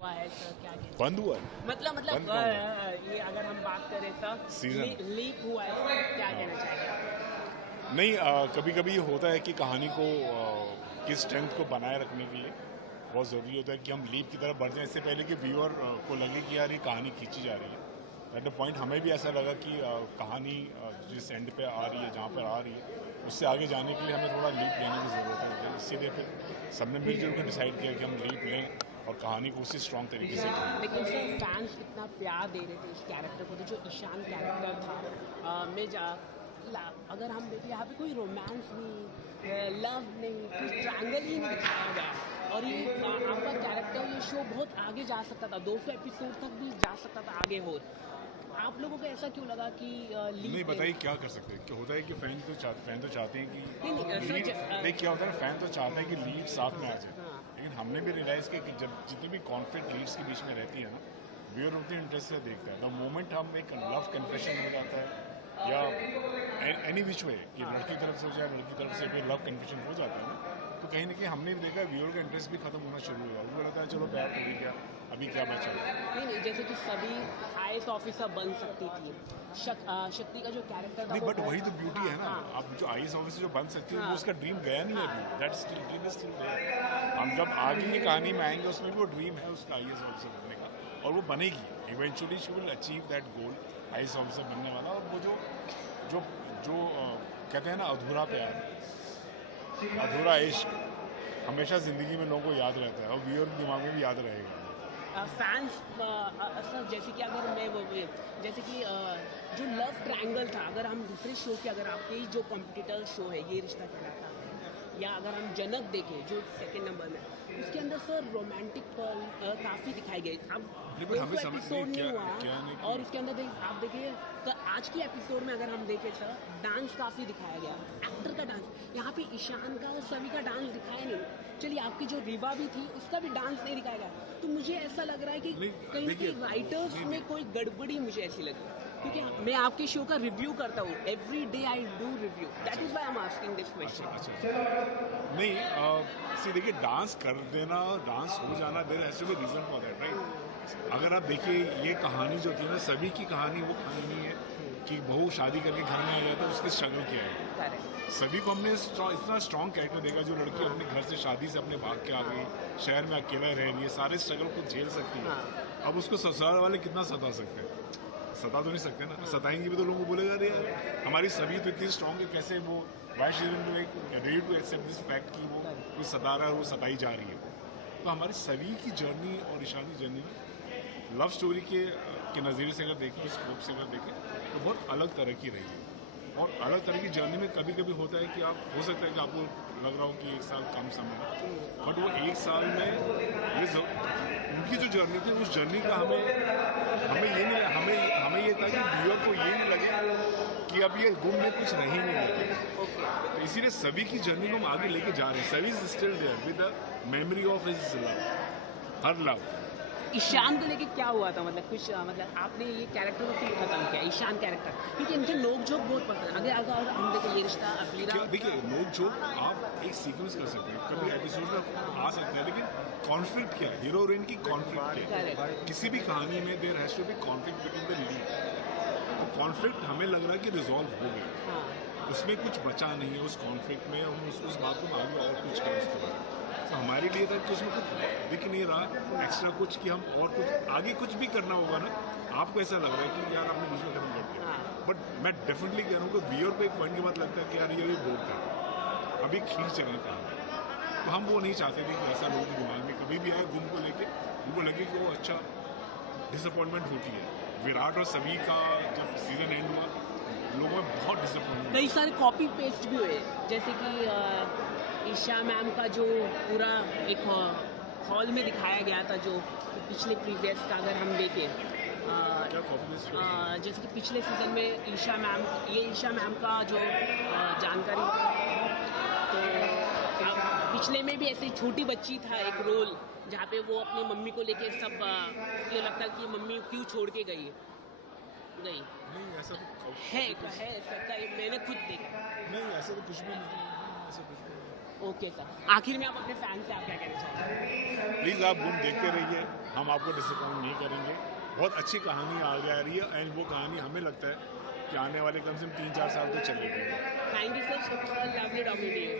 हुआ है सर, क्या कहते हैं? बंद हुआ है। मतलब बंद कौन हुआ? ये अगर हम बात करें सर, सीजन लीक हुआ है सर, क्या कहना चाहेंगे आप? नहीं, कभी कभी ये होता है कि कहानी को की स्ट्रेंथ को बनाए रखने के लिए बहुत ज़रूरी होता है कि हम लीप की तरफ बढ़ जाएं इससे पहले कि व्यूअर को लगे कि यार ये कहानी खींची जा रही है। एट द पॉइंट हमें भी ऐसा लगा कि कहानी जिस एंड पे आ रही है, जहाँ पर आ रही है, उससे आगे जाने के लिए हमें थोड़ा लीप लेने की ज़रूरत है। इसीलिए फिर सबने मिलजुल कर डिसाइड किया कि हम लीप लें और कहानी को उसी स्ट्रॉन्ग तरीके से करें। लेकिन सर फैंस इतना प्यार दे रहे थे इस कैरेक्टर को, तो जो ईशान कैरेक्टर था, अगर हम देखें यहाँ पे कोई रोमांस नहीं, लव नहीं, कुछ ट्रायंगल ही नहीं दिखाया गया। और ये आपका कैरेक्टर, ये शो बहुत आगे जा सकता था, 200 एपिसोड तक भी जा सकता था आगे। हो आप लोगों को ऐसा क्यों लगा कि नहीं, बताइए क्या कर सकते हैं? क्या होता है कि फैन तो चाहते हैं कि नहीं, देख क्या होता है ना, फैन तो चाहता है कि लीड साथ में आ जाए। हाँ। लेकिन हमने भी रियलाइज़ किया कि जब जितनी भी कॉन्फ्लिक्ट लीड्स के बीच में रहती है ना, व्यूअर उतनी इंटरेस्ट से देखता है। द मोमेंट हम एक लव कन्फेशन हो जाता है या एनी विच वे कि लड़की तरफ से हो जाए, लड़की तरफ से भी लव कन्फेशन हो जाता है ना, तो कहीं ना कहीं हमने भी देखा व्यूअर का इंटरेस्ट भी खत्म होना शुरू हो जाता है। वो लगता है चलो प्यार तो गया, अभी क्या बचा। नहीं, जैसे कि सभी आईएएस ऑफिसर बन सकती थी, शक्ति का जो कैरेक्टर था नहीं, वो बट वही तो ब्यूटी है ना। आप जो आईएएस ऑफिसर जो बन सकती है वो उसका ड्रीम गया नहीं है अभी। That still dream is still there. हम जब आगे की कहानी में आएंगे उसमें भी वो ड्रीम है उसका आईएएस ऑफिसर बनने का, और वो बनेगी eventually. She will achieve that goal, IAS officer बनने वाला। और वो जो जो जो कहते हैं ना, अधूरा प्यार, अधूरा इश्क हमेशा ज़िंदगी में लोगों को याद रहता है और व्यूअर के दिमाग में भी याद रहेगा। फैंस सर, जैसे कि अगर मैं वो जैसे कि जो लव ट्रायंगल था, अगर हम दूसरे शो के, अगर आपके जो कॉम्पिटिटर शो है ये रिश्ता कहलाता है, या अगर हम जनक देखें जो सेकंड नंबर में, उसके अंदर सर रोमांटिक काफ़ी दिखाई गई। अब एपिसोड नहीं हुआ और उसके अंदर आप देखिए तो आज की एपिसोड में अगर हम देखें सर, डांस काफ़ी दिखाया गया, एक्टर का डांस। यहाँ पे ईशान का और सभी का डांस दिखाया नहीं। चलिए आपकी जो रीवा भी थी उसका भी डांस नहीं दिखाया गया। तो मुझे ऐसा लग रहा है कि कहीं के राइटर्स में कोई गड़बड़ी मुझे ऐसी लगी, क्योंकि मैं आपके शो का रिव्यू करता हूँ, every day I do review, that is why I am asking this question. नहीं, सी देखिए, डांस कर देना, डांस हो जाना, there has to be reason for that, right. अगर आप देखिए ये कहानी जो थी ना, सभी की कहानी वो कहानी नहीं है कि बहू शादी करके घर में आ जाता है, उसकी स्ट्रगल क्या है। सभी को हमने इतना स्ट्रॉन्ग कैरेक्टर देखा, जो लड़की अपने घर से शादी से अपने भाग के आ गई, शहर में अकेला रह रही है, सारे स्ट्रगल को झेल सकती है। अब उसको ससुराल वाले कितना सता सकते हैं? सता तो नहीं सकते ना। सताएंगे भी तो लोगों को बोलेगा अरे यार हमारी सभी तो इतनी स्ट्रॉन्ग है, कैसे वो why she ready to accept this fact कि वो कोई सता रहा है, वो सताई जा रही है। तो हमारी सभी की जर्नी और ईशान की जर्नी लव स्टोरी के नज़रिए से अगर देखें, स्कोप से अगर देखें, तो बहुत अलग तरह की रही है। और अलग तरह की जर्नी में कभी कभी होता है कि आप, हो सकता है कि आपको लग रहा हो कि 1 साल कम समय है, बट वो 1 साल में ये उनकी जो जर्नी थी, उस जर्नी का हमें ये नहीं, हमें ये था कि व्यूअर को ये नहीं लगे कि अब ये गुम में कुछ रह ही नहीं गया। तो इसीलिए सभी की जर्नी को हम आगे लेके जा रहे हैं। सभी is still there with the memory of his love, her love. Ishaan को लेके क्या हुआ था, मतलब कुछ मतलब आपने ये कैरेक्टर को क्यों खत्म किया, ईशान कैरेक्टर? क्योंकि इनके नोक झोंक बहुत पसंद है। अगर हम देखें ये रिश्ता अफलीरा, देखिए नोक झोंक आप एक सीक्वेंस कर सकते हैं, कभी एपिसोड में आ सकते हैं, लेकिन कॉन्फ्लिक्ट क्या है, हीरो हीरोइन की कॉन्फ्लिक्ट क्या है? किसी भी कहानी में there has to be conflict between the lead. Conflict हमें लग रहा है कि रिजॉल्व हो गया, उसमें कुछ बचा नहीं है उस कॉन्फ्लिक्ट में, हम उस बात को आगे और कुछ करें उसके बाद। तो हमारे लिए था कि उसमें कुछ दिख नहीं रहा एक्स्ट्रा कुछ, कि हम और कुछ आगे कुछ भी करना होगा ना। आपको ऐसा लग रहा है कि यार आपने बीच में खत्म कर दिया, बट मैं डेफिनेटली कह रहा हूँ कि व्यूअर को एक पॉइंट के बाद लगता है कि यार ये बोर था, अभी खींच रहे कहा। तो हम वो नहीं चाहते थे कि ऐसा लोगों के दिमाग में कभी भी आए गुम को लेके, उनको लगे कि वो अच्छा डिसअपॉइंटमेंट होती है। विराट और सभी का जब सीजन एंड हुआ, लोगों में बहुत डिसअपॉइंटमेंट, कई सारे कॉपी पेस्ट भी हुए, जैसे कि ईशा मैम का जो पूरा एक हॉल में दिखाया गया था, जो पिछले प्रीवियस का अगर हम देखें, जैसे कि पिछले सीजन में ईशा मैम का जो जानकारी, तो पिछले में भी ऐसे छोटी बच्ची था एक रोल, जहाँ पे वो अपनी मम्मी को लेके सब ये लगता है कि मम्मी क्यों छोड़ के गई। नहीं ऐसा तो है ऐसा, मैंने खुद देखा। नहीं ऐसा तो कुछ भी नहीं, ऐसा कुछ भी नहीं। ओके सर, आखिर में आप अपने फैन से आप क्या कहना चाहेंगे? प्लीज़ आप बूम देखते रहिए, हम आपको डिसअपॉइंट नहीं करेंगे। बहुत अच्छी कहानी आगे आ रही है एंड वो कहानी हमें लगता है कि आने वाले कम से कम 3-4 साल तो चलेगी। Thank you sir, lovely talking to you.